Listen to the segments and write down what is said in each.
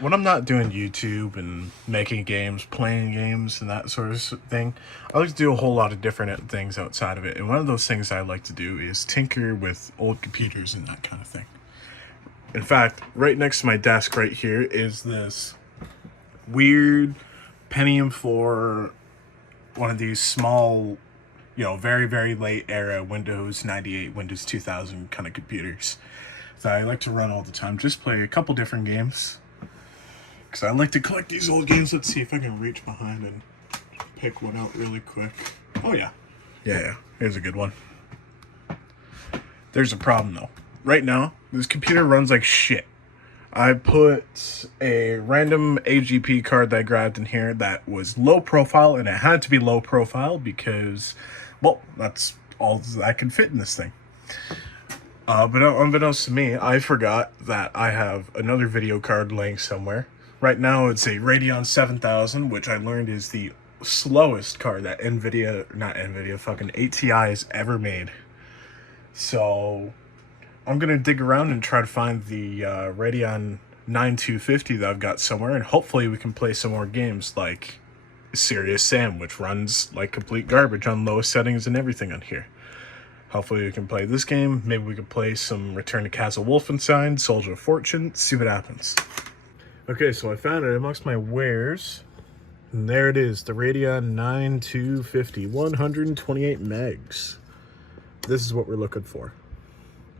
when I'm not doing YouTube and making games, playing games, and that sort of thing, I like to do a whole lot of different things outside of it. And one of those things I like to do is tinker with old computers and that kind of thing. In fact, right next to my desk right here is this weird Pentium 4, one of these small, very, very late era Windows 98, Windows 2000 kind of computers that I like to run all the time. Just play a couple different games. Because I like to collect these old games. Let's see if I can reach behind and pick one out really quick. Oh, yeah. Yeah. Here's a good one. There's a problem, though. Right now, this computer runs like shit. I put a random AGP card that I grabbed in here that was low profile, and it had to be low profile because, well, that's all that can fit in this thing. But unbeknownst to me, I forgot that I have another video card laying somewhere. Right now, it's a Radeon 7000, which I learned is the slowest card that fucking ATI has ever made. So, I'm going to dig around and try to find the Radeon 9250 that I've got somewhere, and hopefully we can play some more games like Serious Sam, which runs like complete garbage on lowest settings and everything on here. Hopefully we can play this game. Maybe we can play some Return to Castle Wolfenstein, Soldier of Fortune, see what happens. Okay, so I found it amongst my wares. And there it is, the Radeon 9250, 128 megs. This is what we're looking for.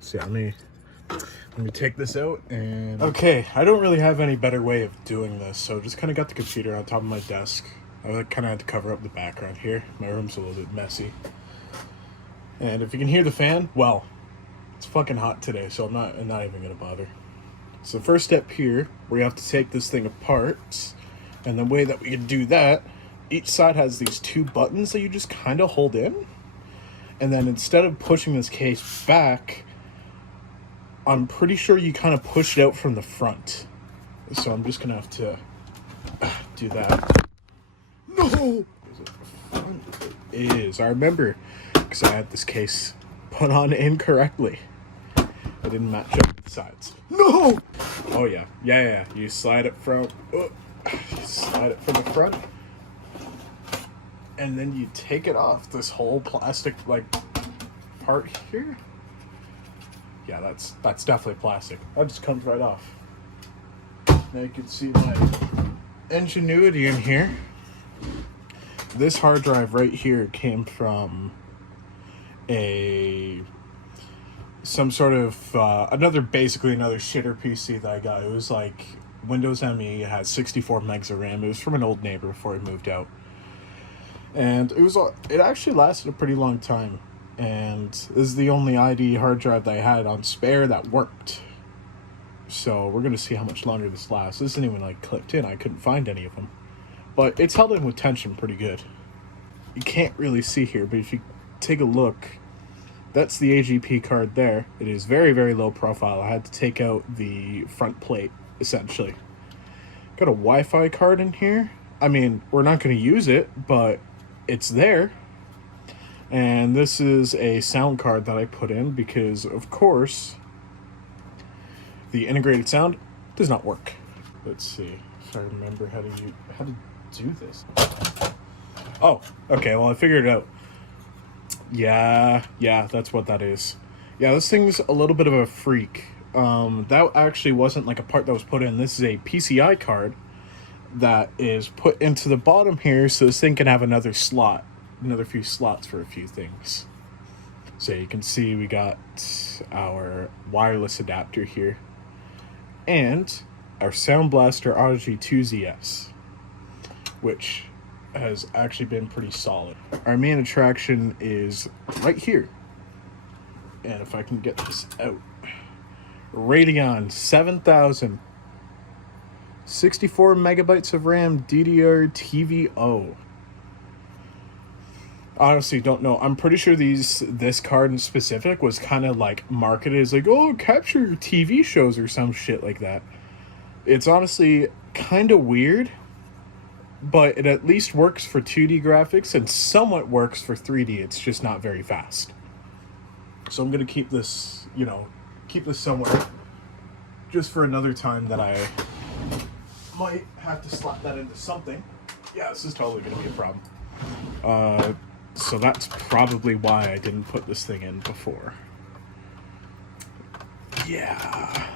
So yeah, let me take this out and... Okay, I don't really have any better way of doing this, so just kind of got the computer on top of my desk. I kind of had to cover up the background here. My room's a little bit messy. And if you can hear the fan, well, it's fucking hot today, so I'm not even gonna bother. So the first step here, we have to take this thing apart, and the way that we can do that, each side has these two buttons that you just kind of hold in, and then instead of pushing this case back, I'm pretty sure you kind of push it out from the front. So I'm just gonna have to do that. No! It is. I remember, because I had this case put on incorrectly. I didn't match up the sides. No! Oh yeah. Yeah. You slide it from... you slide it from the front. And then you take it off. This whole plastic, part here. Yeah, that's definitely plastic. That just comes right off. Now you can see my ingenuity in here. This hard drive right here came from some sort of another shitter PC that I got. It was like Windows ME. It had 64 megs of RAM. It was from an old neighbor before he moved out, and it actually lasted a pretty long time. And this is the only ID hard drive that I had on spare that worked. So we're gonna see how much longer this lasts. This isn't even clipped in. I couldn't find any of them, but it's held in with tension pretty good. You can't really see here, but if you take a look, that's the AGP card there. It is very, very low profile. I had to take out the front plate, essentially. Got a Wi-Fi card in here. I mean, we're not going to use it, but it's there. And this is a sound card that I put in because, of course, the integrated sound does not work. Let's see if I remember how to do this. Oh, okay, well, I figured it out. Yeah, that's what that is. Yeah, this thing's a little bit of a freak. That actually wasn't a part that was put in. This is a PCI card that is put into the bottom here so this thing can have another few slots for a few things. So you can see we got our wireless adapter here and our Sound Blaster Odyssey 2ZS, which has actually been pretty solid. Our main attraction is right here. And if I can get this out. Radeon 7000. 64 megabytes of RAM, DDR TVO. Honestly, don't know. I'm pretty sure this card in specific was kind of marketed as capture TV shows or some shit like that. It's honestly kind of weird, but it at least works for 2D graphics and somewhat works for 3D. It's just not very fast. So I'm going to keep this somewhere just for another time that I might have to slap that into something. Yeah, this is totally going to be a problem. So that's probably why I didn't put this thing in before. Yeah.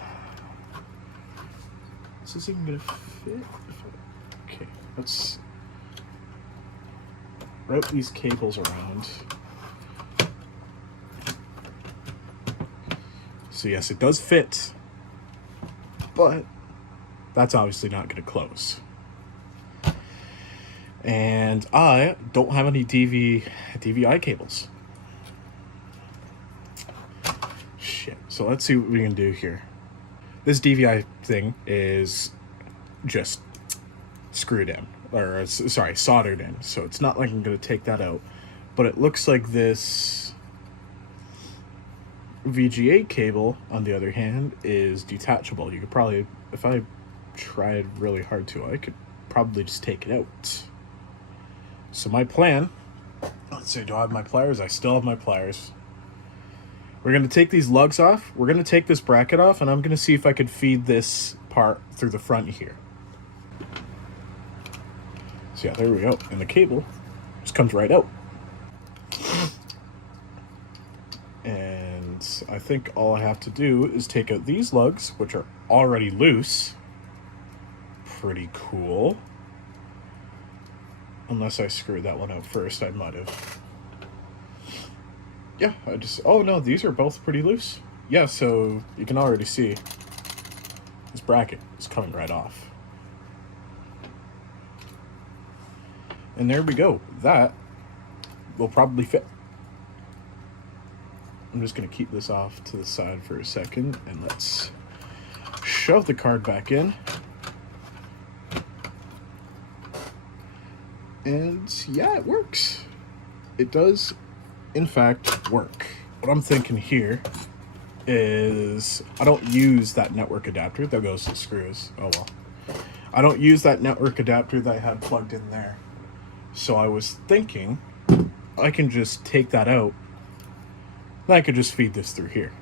Is this even going to fit? Okay, let's route these cables around. So yes, it does fit, but that's obviously not going to close. And I don't have any DVI cables. Shit. So let's see what we can do here. This DVI thing is just screwed in, or sorry, soldered in. So it's not like I'm going to take that out. But it looks like this VGA cable, on the other hand, is detachable. You could probably, if I tried really hard to, I could probably just take it out. So my plan, let's see, do I have my pliers? I still have my pliers. We're going to take these lugs off. We're going to take this bracket off, and I'm going to see if I could feed this part through the front here. So yeah, there we go. And the cable just comes right out. And I think all I have to do is take out these lugs, which are already loose. Pretty cool. Unless I screwed that one out first, I might have. Yeah, oh no, these are both pretty loose. Yeah, so you can already see this bracket is coming right off. And there we go. That will probably fit. I'm just going to keep this off to the side for a second, and let's shove the card back in. And yeah, it works. It does, in fact, work. What I'm thinking here is I don't use that network adapter. That goes to screws. Oh well. I don't use that network adapter that I had plugged in there. So I was thinking I can just take that out. Then I could just feed this through here.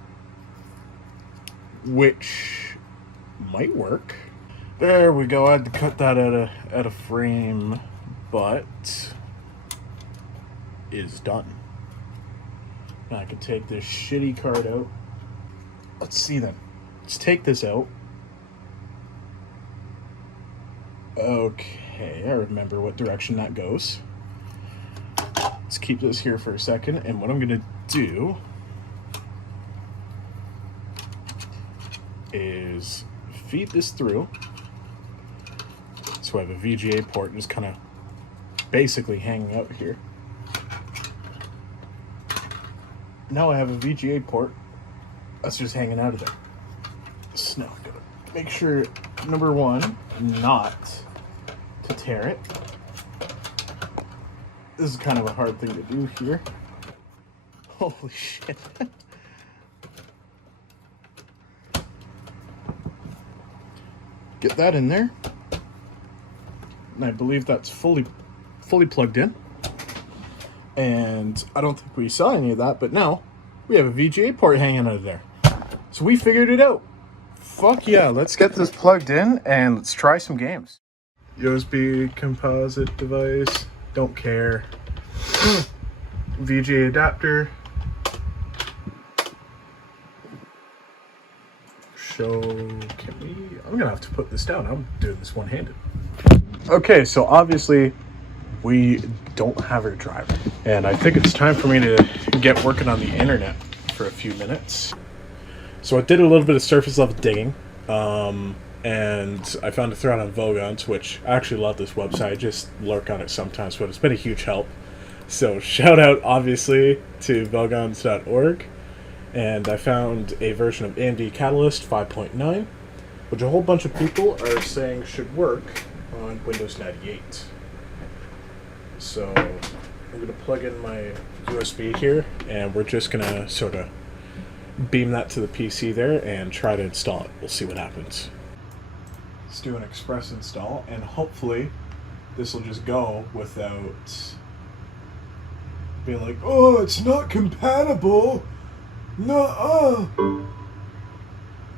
Which might work. There we go. I had to cut that out of frame, but is done. Now I can take this shitty card out. Let's see then. Let's take this out. Okay, I remember what direction that goes. Let's keep this here for a second, and what I'm gonna do is feed this through. So I have a VGA port just kind of basically hanging out here. Now I have a VGA port that's just hanging out of there. So now I'm gonna make sure, number one, not to tear it. This is kind of a hard thing to do here. Holy shit. Get that in there. And I believe that's fully plugged in. And I don't think we saw any of that, but now we have a VGA port hanging out of there. So we figured it out. Fuck yeah, let's get this plugged in and let's try some games. USB composite device, don't care. VGA adapter. I'm gonna have to put this down. I'm doing this one-handed. Okay, so obviously we don't have our driver, and I think it's time for me to get working on the internet for a few minutes. So I did a little bit of surface level digging, and I found a thread on Vogons, which I actually love this website. I just lurk on it sometimes, but it's been a huge help. So shout out obviously to vogons.org. And I found a version of AMD Catalyst 5.9, which a whole bunch of people are saying should work on Windows 98. So I'm going to plug in my USB here, and we're just going to sort of beam that to the PC there and try to install it. We'll see what happens. Let's do an express install, and hopefully this will just go without being like, oh, it's not compatible. No,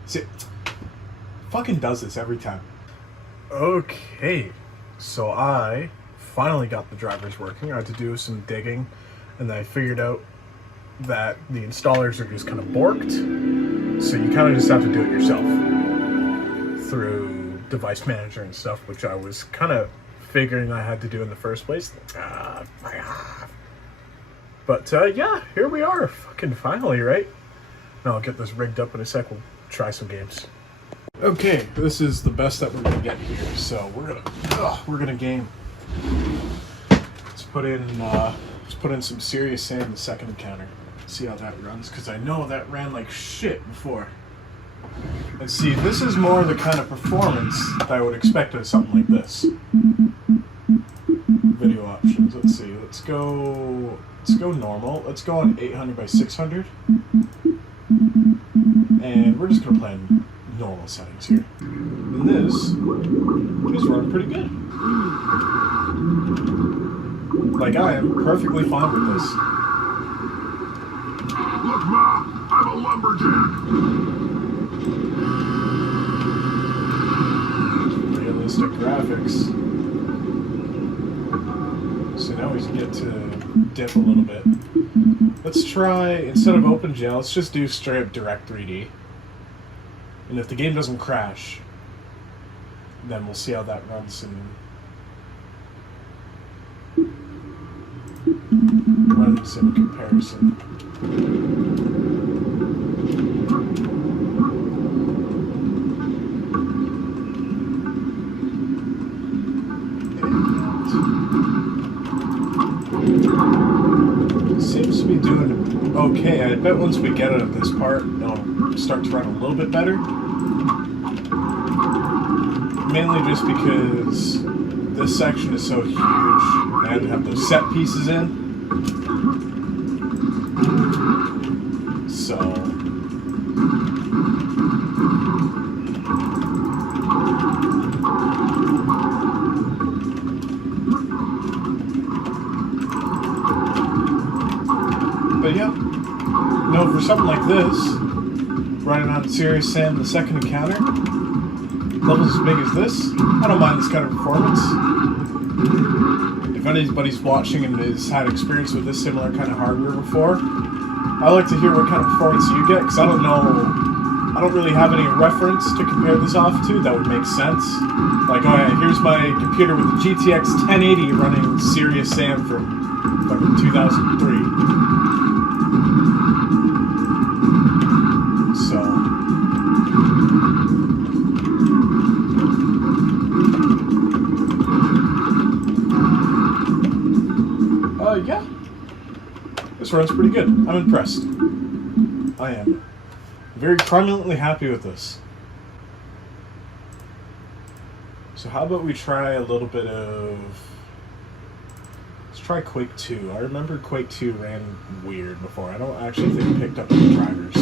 see, fucking does this every time. Okay, so I finally got the drivers working. I had to do some digging, and then I figured out that the installers are just kind of borked, so you kind of just have to do it yourself through device manager and stuff, which I was kind of figuring I had to do in the first place. But yeah, here we are, fucking finally, right? Now I'll get this rigged up in a sec. We'll try some games. Okay, this is the best that we're gonna get here. So we're gonna game. Let's put in some serious sand in the second encounter. See how that runs, because I know that ran like shit before. And see, this is more the kind of performance that I would expect of something like this. Video options. Let's see. Let's go normal. Let's go on 800 by 600, and we're just gonna play in normal settings here. And this is running pretty good. Like, I am perfectly fine with this. Look, Ma, I'm a lumberjack. Realistic graphics. So now we can get to dip a little bit. Let's try, instead of OpenGL, let's just do straight up direct 3D. And if the game doesn't crash, then we'll see how that runs and runs in comparison. Seems to be doing okay. I bet once we get out of this part, it'll start to run a little bit better. Mainly just because this section is so huge, I had to have those set pieces in. So but yeah, no, for something like this, running on serious sand in the second encounter, levels as big as this, I don't mind this kind of performance. If anybody's watching and has had experience with this similar kind of hardware before, I like to hear what kind of performance you get, because I don't really have any reference to compare this off to that would make sense. Like, oh yeah, here's my computer with the GTX 1080 running serious SAM from fucking 2003. So yeah, this runs pretty good. I'm impressed. I am very prominently happy with this. So how about we try a little bit of... Let's try Quake 2. I remember Quake 2 ran weird before. I don't actually think it picked up the drivers.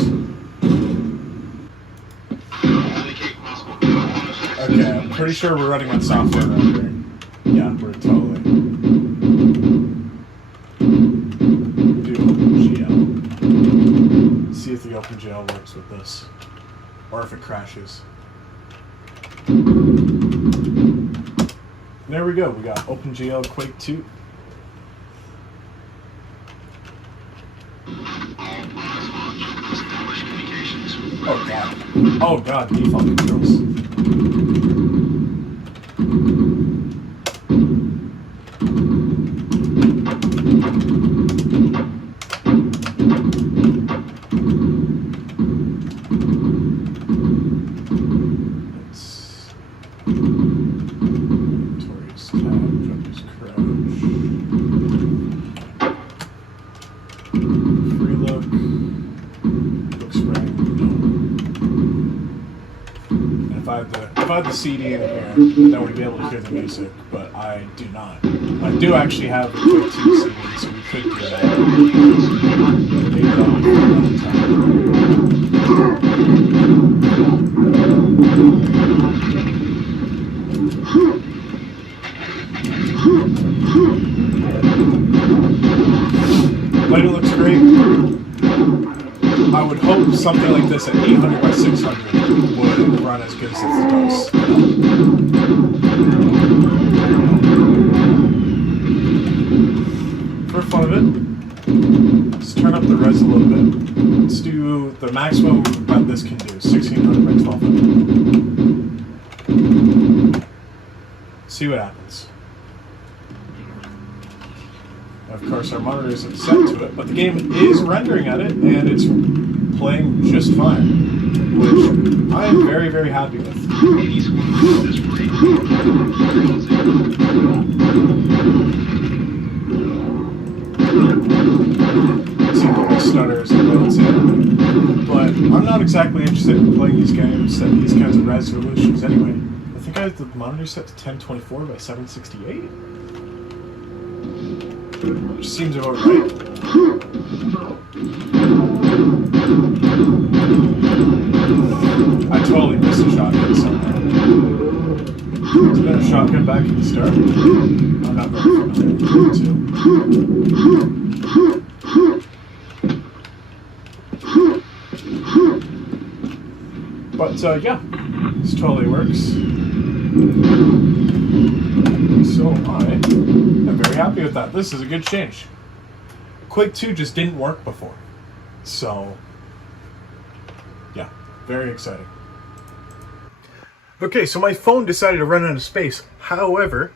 Okay, I'm pretty sure we're running on software rendering. Yeah, we're totally... See if the OpenGL works with this, or if it crashes. There we go, we got OpenGL Quake 2. Oh god. Oh god, default controls. If I had the CD in here, then we'd be able to hear the music, but I do not. I do actually have the Quake 2 CD, so we could do that. Maybe that'll be for another time. Lighting looks great. I would hope something like this at 800 by 600 would run as good as it does. the maximum that this can do is 1600 by 1200. See what happens. Of course, our monitor isn't set to it, but the game is rendering at it, and it's playing just fine, which I am very, very happy with. See the stutters and builds in, but I'm not exactly interested in playing these games at these kinds of resolutions anyway. I think I have the monitor set to 1024 by 768. Which seems about right. I totally missed a shotgun somewhere. Has there been a shotgun back at the start? I'm not very familiar with it, too. But, yeah, this totally works. So I'm very happy with that. This is a good change. Quake 2 just didn't work before. So, yeah, very exciting. Okay, so my phone decided to run out of space. However,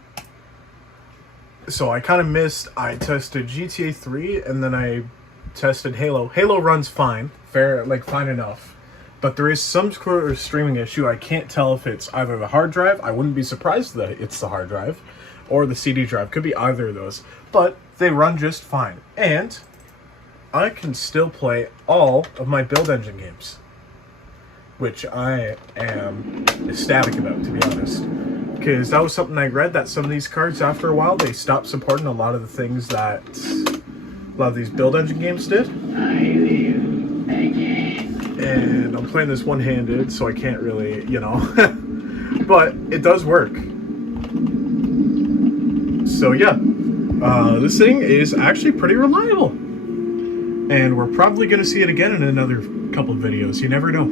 so I kind of missed, I tested GTA 3 and then I tested Halo. Halo runs fine, fine enough. But there is some sort of streaming issue. I can't tell if it's either the hard drive. I wouldn't be surprised that it's the hard drive. Or the CD drive. Could be either of those. But they run just fine. And I can still play all of my Build Engine games. Which I am ecstatic about, to be honest. Because that was something I read, that some of these cards, after a while, they stopped supporting a lot of the things that a lot of these Build Engine games did. And I'm playing this one-handed, so I can't really, but it does work. So yeah, this thing is actually pretty reliable. And we're probably going to see it again in another couple of videos. You never know.